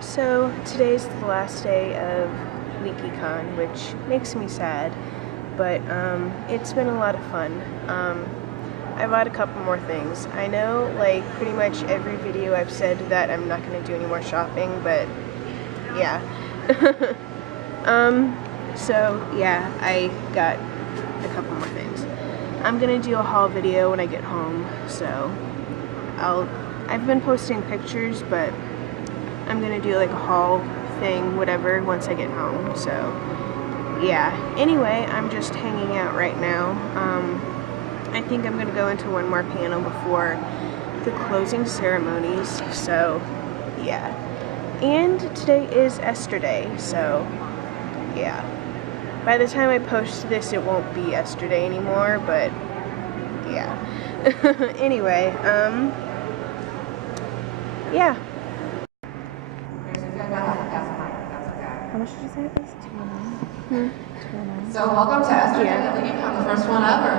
So today's the last day of LeakyCon, which makes me sad, but it's been a lot of fun. I bought a couple more things. I know, like, pretty much every video I've said that I'm not going to do any more shopping, but yeah. So yeah, I got a couple more things. I'm going to do a haul video when I get home, so I've been posting pictures, but I'm going to do like a haul thing, whatever, once I get home, so yeah. Anyway, I'm just hanging out right now. I think I'm going to go into one more panel before the closing ceremonies, so yeah. And today is Esther Day, so yeah. By the time I post this, it won't be Esther Day anymore, but yeah. Anyway, yeah. How much did you say it was? $209. $209. So welcome to Esther Day at LeakyCon, the first one ever.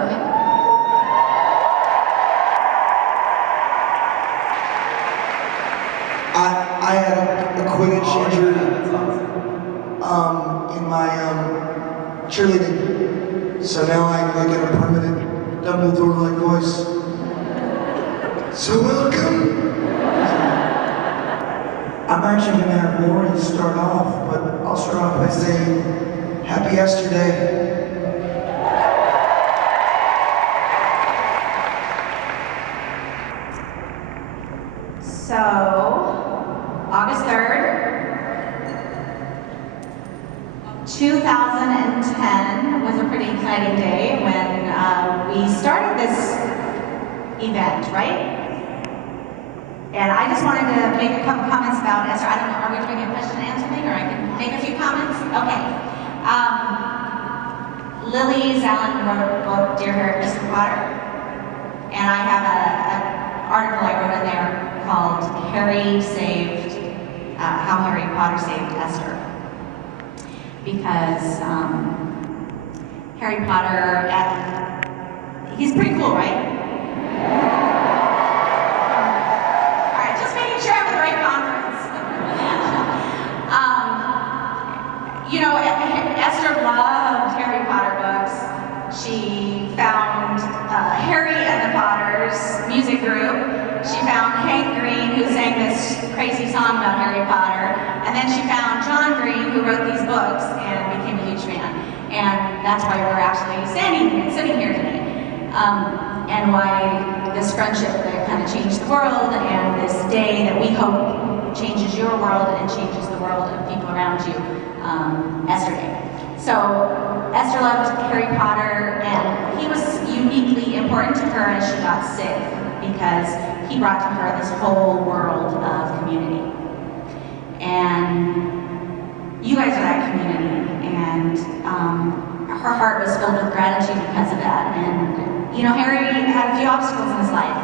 I had a Quibids injury in my cheerleading, so now I get a permanent Dumbledore-like voice. So welcome. I'm actually going to have Lauren start off, but I'll start off by saying Happy Esther Day. So, August 3rd, 2010 was a pretty exciting day when we started this event, right? And I just wanted to make a couple comments about Esther. I don't know, are we doing a question and answer thing, or I can make a few comments? Okay. Lily Zallen wrote a book, Dear Harry Potter, and I have an article I wrote in there called Harry Saved, How Harry Potter Saved Esther. Because Harry Potter, he's pretty cool, right? You know, Esther loved Harry Potter books. She found Harry and the Potters music group. She found Hank Green, who sang this crazy song about Harry Potter. And then she found John Green, who wrote these books and became a huge fan. And that's why we're actually sitting here today. And why this friendship that kind of changed the world, and this day that we hope changes your world and changes the world of people around you. Esther Day. So Esther loved Harry Potter, and he was uniquely important to her as she got sick because he brought to her this whole world of community. And you guys are that community, and her heart was filled with gratitude because of that. And you know, Harry had a few obstacles in his life,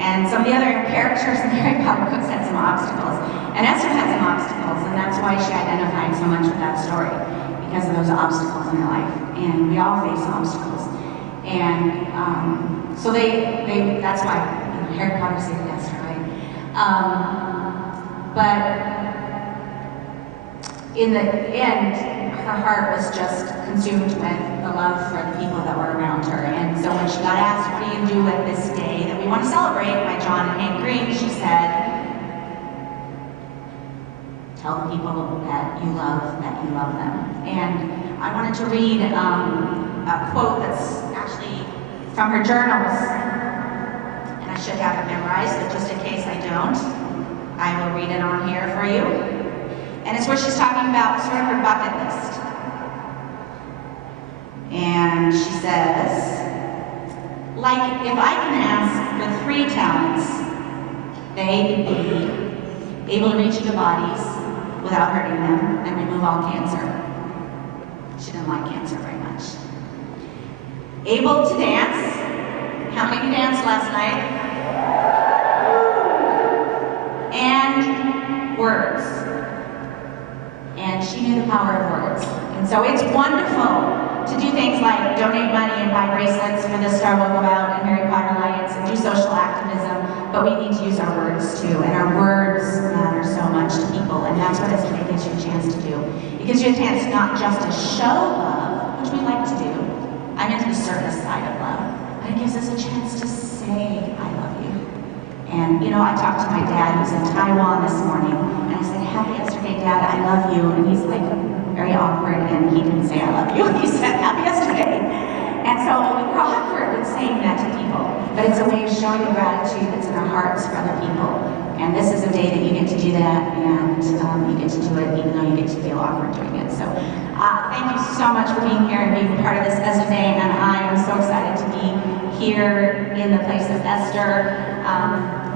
and some of the other characters in the Harry Potter books had some obstacles. And Esther had some obstacles, and that's why she identified so much with that story, because of those obstacles in her life. And we all face obstacles. And so that's why Harry Potter saved Esther, right? But in the end, her heart was just consumed with the love for the people that were around her. And so when she got asked, what do you do with this day that we want to celebrate by John and Hank Green, she said, tell the people that you love them. And I wanted to read a quote that's actually from her journals. And I should have it memorized, but just in case I don't, I will read it on here for you. And it's where she's talking about sort of her bucket list. And she says, like, if I can ask with 3 talents, they'd be able to reach into bodies without hurting them and remove all cancer. She didn't like cancer very much. Able to dance. How many danced last night? And words. And she knew the power of words. And so it's wonderful to do things like donate money and buy bracelets for the Star Walkabout and Harry Potter Alliance and do social activism, but we need to use our words too, and our words matter so much to people, and that's what Esther Day gives you a chance to do. It gives you a chance not just to show love, which we like to do. I'm into the service side of love. But it gives us a chance to say, I love you. And you know, I talked to my dad who's in Taiwan this morning, and I said, happy Esther Day, Dad, I love you. And he's like very awkward, and he didn't say I love you. He said, happy Esther Day. And so we're awkward with saying that to people, but it's a way of showing the gratitude that's in our hearts for other people. And this is a day that you get to do that, and you get to do it even though you get to feel awkward doing it. So thank you so much for being here and being part of this Esther Day, and I am so excited to be here in the place of Esther,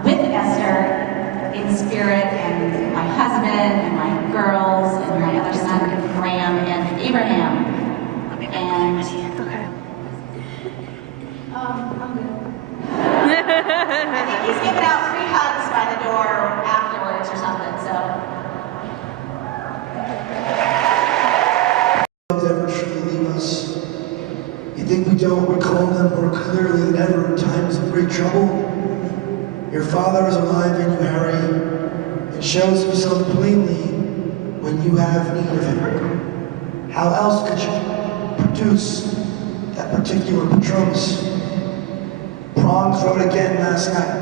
with Esther in spirit, and my husband, and my girls, and my other son, Graham, and Abraham. And Okay. I'm good. I think he's giving out free hugs by the door afterwards or something, so. Love ever truly leave us. You think we don't recall them more clearly than ever in times of great trouble? Your Father is alive in you, Harry, and shows himself plainly when you have need of him. How else could you produce that particular Patronus? Prongs wrote again last night.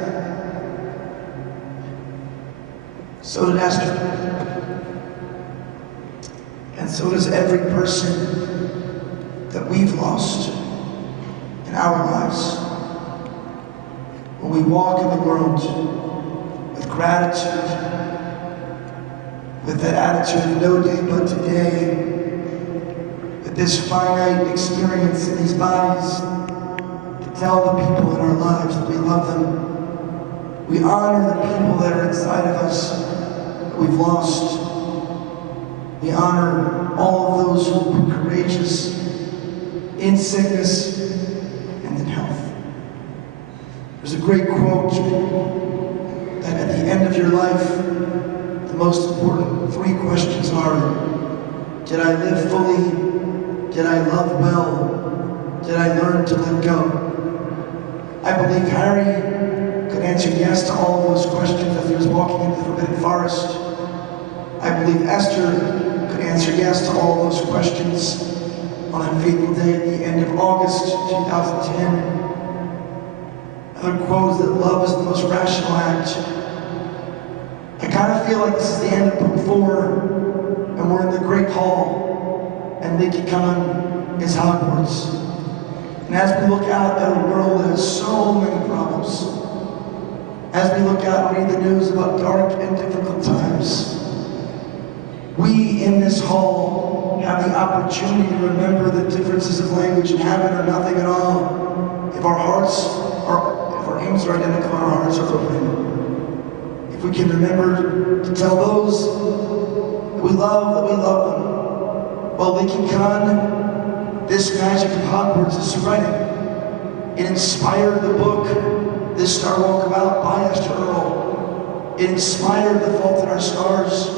So did Esther. And so does every person that we've lost in our lives. When we walk in the world with gratitude, with that attitude of no day but today, with this finite experience in these bodies, to tell the people in our lives that we love them. We honor the people that are inside of us that we've lost. We honor all of those who have been courageous in sickness and in health. There's a great quote that at the end of your life, the most important three questions are, did I live fully? Did I love well? Did I learn to let go? I believe Harry could answer yes to all of those questions as he was walking into the Forbidden Forest. I believe Esther could answer yes to all of those questions on that fateful day at the end of August 2010. Another quote is that love is the most rational act. I kind of feel like this is the end of book 4, and we're in the Great Hall, and Nikki Khan is Hogwarts. And as we look out at a world that has so many problems, as we look out and read the news about dark and difficult times, we in this hall have the opportunity to remember the differences of language and habit are nothing at all. If our aims are identical, our hearts are open. If we can remember to tell those that we love them. Well, Nikki Khan, this magic of Hogwarts is spreading. It inspired the book, This Star Won't Come Out by Esther Earl. It inspired The Fault in Our Stars,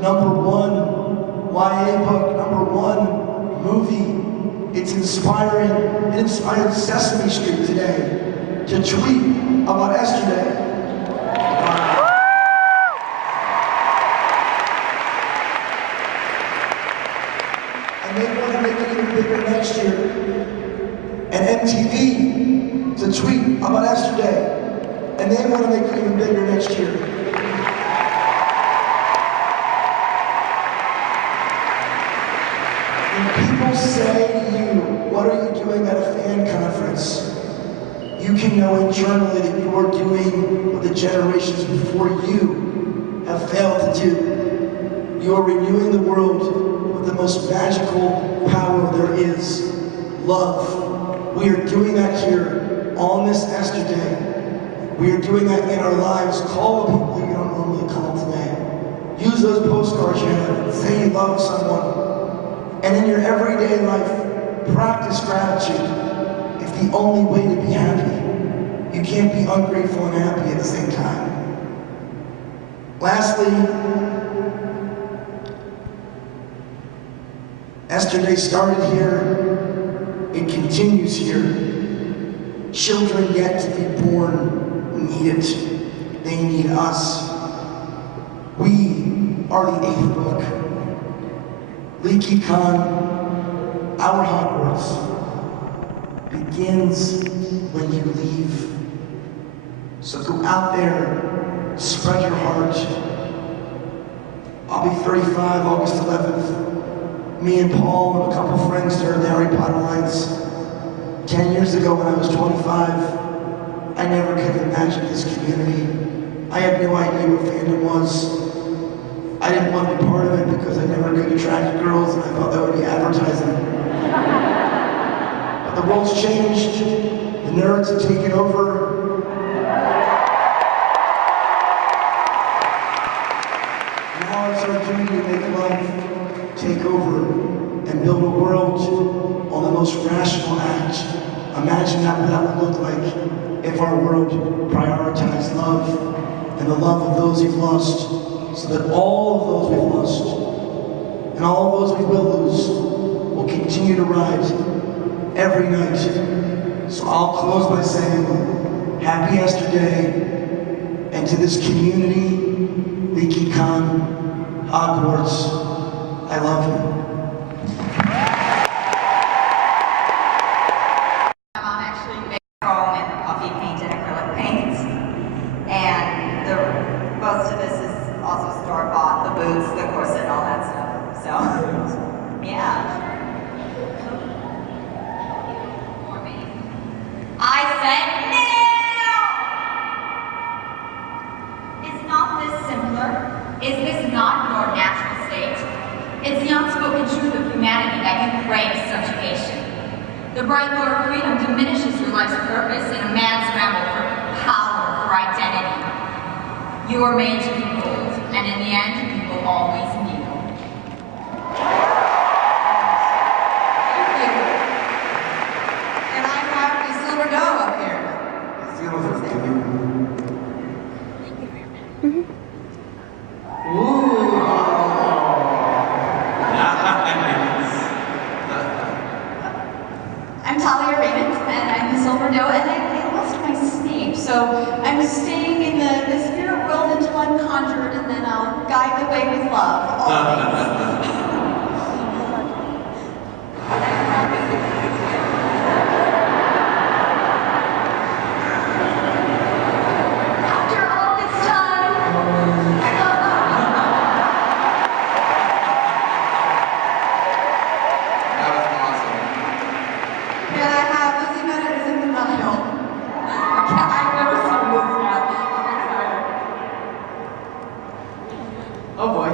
#1 YA book, #1 movie. It's inspiring. It inspired Sesame Street today to tweet about Esther Day. And they want to make it even bigger next year. And MTV to tweet about Esther Day. And they want to make it even bigger next year. When people say to you, what are you doing at a fan conference? You can know internally that you are doing what the generations before you have failed to do. You are renewing the world with the most magical power there is, love. We are doing that here on this Esther Day. We are doing that in our lives. Call the people you don't normally call today. Use those postcards you have. Say you love someone. And in your everyday life, practice gratitude. It's the only way to be happy. You can't be ungrateful and happy at the same time. Lastly, Esther Day started here. It continues here. Children yet to be born need it. They need us. We are the 8th book. Leaky Con, our Hogwarts, begins when you leave. So go out there, spread your heart. I'll be 35 August 11th. Me and Paul and a couple friends heard the Harry Potter lines. 10 years ago when I was 25, I never could have imagined this community. I had no idea what fandom was. I didn't want to be part of it because I never could attract girls and I thought that would be advertising. But the world's changed. The nerds have taken over. Now it's our duty to make life take over and build a world on the most rational act. Imagine what that would look like if our world prioritized love and the love of those we've lost, so that all of those we've lost and all of those we will lose will continue to rise every night. So I'll close by saying, Happy Esther Day, and to this community, Leaky Con, Hogwarts, I love you. My mom actually made chrome and coffee paint and acrylic paints. And most of this is also store-bought, the boots, the corset, and all that stuff. So, yeah. I said no! Is not this simpler? Is this not your natural state? It's the unspoken truth of humanity that you crave subjugation. The bright lure of freedom diminishes your life's purpose in a man's scramble for power, for identity. You are made to be bold, and in the end, you will always kneel. Thank you. And I have the silver dough up here. I'm Talia Raymond, and I'm the silver dough, and I lost my Snape, so I'm staying in the spirit world until I'm conjured, and then I'll guide the way with love, always. After all this time, That was awesome. And I have Lizzie Bennett is in denial. I've never seen this yet. I'm excited. Oh boy.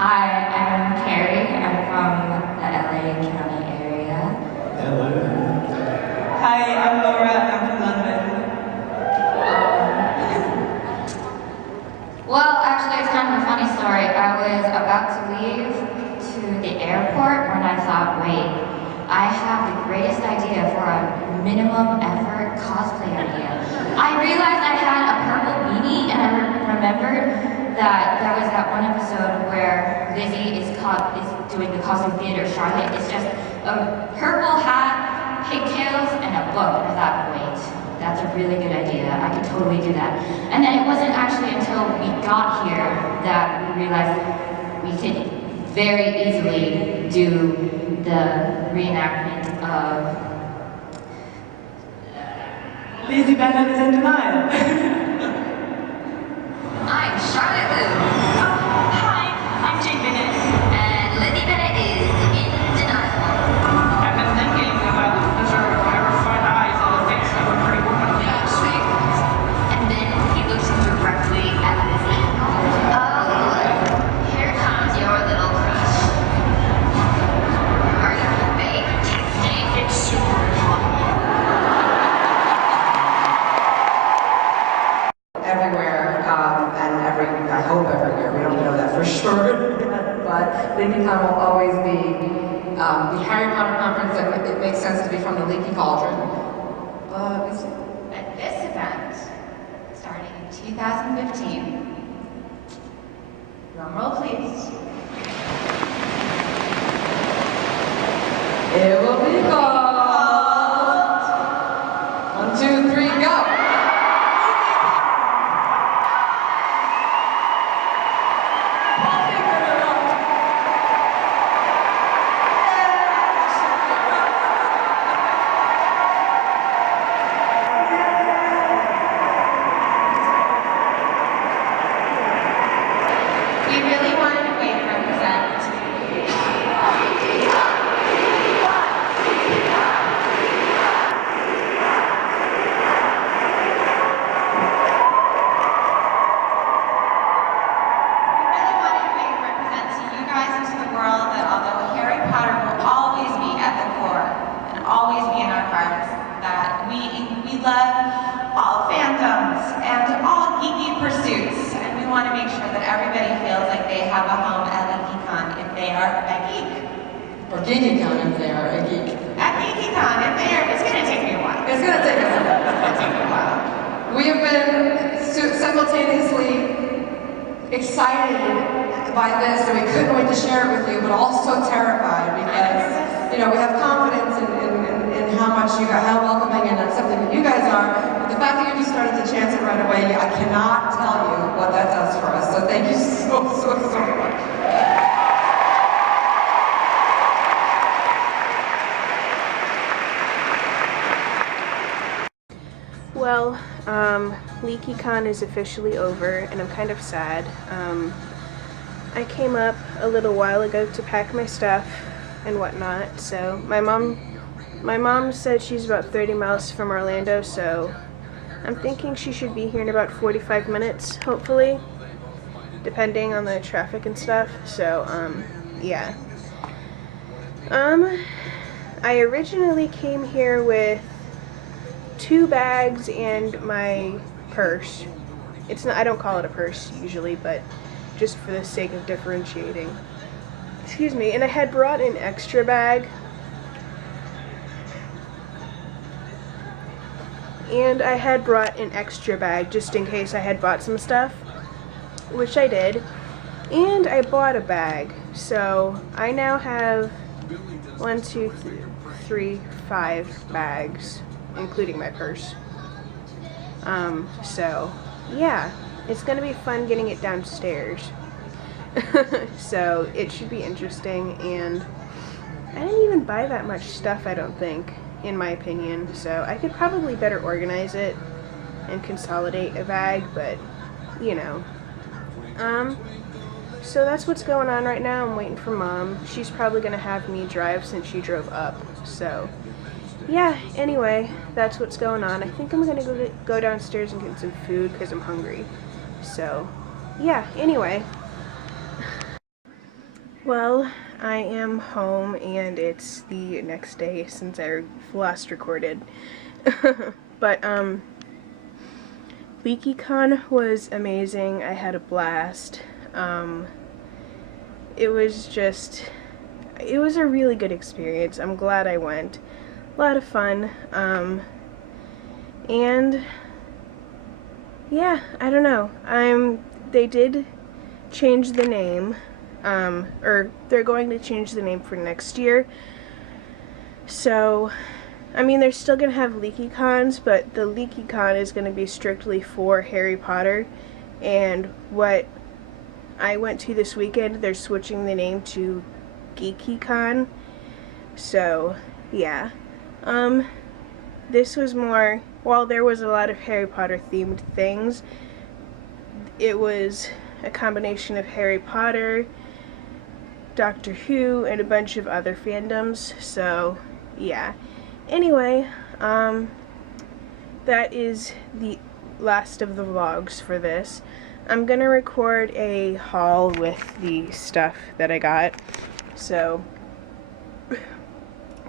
Hi, I'm Carrie. I'm from the LA County area. Hi, I'm Laura. I'm from London. Well, actually, it's kind of a funny story. I was about to leave to the airport when I thought, wait, I have the greatest idea for a minimum effort cosplay idea. I realized I had a purple beanie, and I remembered that there was that one episode where Lizzie is doing the costume theater. Charlotte is just a purple hat, pigtails, and a book. I thought, wait, that's a really good idea. I could totally do that. And then it wasn't actually until we got here that we realized we could very easily do the reenactment of Lizzie Bennett is in denial. I'm Charlotte Liu. Hi, I'm Jane Bennett. And Lizzie Bennett is in denial. I've been thinking about the deserve whatever fun eyes all the things of a pretty woman. Yeah, sweet. And then he looks directly at Lizzie. Oh, here comes your little crush. Are you baked? It's super fun. Everywhere, and I hope everywhere, we don't know that for sure, but LeakyCon will always be the Harry Potter conference, and it makes sense to be from the Leaky Cauldron. But At this event, starting in 2015, drum roll please. it will be called 1, 2, 3, go! We really wanted a way to represent. To you guys and to the world that although Harry Potter will always be at the core and always be in our hearts, that we love all fandoms and all geeky pursuits, and we want to make sure that everybody feels like they have a home at LeakyCon if they are a geek. Or GeekyCon if they are a geek. At GeekyCon if they are, it's going to take me a while. It's going to take us a while. It's going to take me a while. We have been simultaneously excited by this, and we couldn't wait to share it with you, but also terrified because, you know, we have confidence in how much you guys, how welcoming and accepting that you guys are. But the fact that you just started to chance it right away, I cannot tell you what that does for us. So thank you so much. Well, LeakyCon is officially over, and I'm kind of sad. I came up a little while ago to pack my stuff and whatnot, so my mom said she's about 30 miles from Orlando, so I'm thinking she should be here in about 45 minutes, hopefully, depending on the traffic and stuff. So, yeah. I originally came here with 2 bags and my purse. It's not, I don't call it a purse usually, but just for the sake of differentiating. Excuse me, and I had brought an extra bag. And I had brought an extra bag just in case I had bought some stuff, which I did. And I bought a bag, so I now have 1, 2, 3, 5 bags, including my purse. So yeah, it's gonna be fun getting it downstairs. So it should be interesting, and I didn't even buy that much stuff, I don't think, in my opinion, so I could probably better organize it and consolidate a bag, but you know. So that's what's going on right now. I'm waiting for Mom. She's probably gonna have me drive since she drove up, so yeah, anyway, that's what's going on. I think I'm gonna go downstairs and get some food because I'm hungry. So yeah, anyway. Well, I am home and it's the next day since I last recorded. But LeakyCon was amazing. I had a blast. It was a really good experience. I'm glad I went. A lot of fun. And yeah, I don't know. They did change the name. Or they're going to change the name for next year. So, I mean, they're still going to have LeakyCons, but the LeakyCon is going to be strictly for Harry Potter. And what I went to this weekend, they're switching the name to GeekyCon. So, yeah. This was more, while there was a lot of Harry Potter themed things, it was a combination of Harry Potter, Doctor Who, and a bunch of other fandoms, so yeah. Anyway, that is the last of the vlogs for this. I'm gonna record a haul with the stuff that I got, so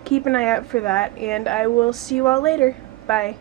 keep an eye out for that, and I will see you all later. Bye.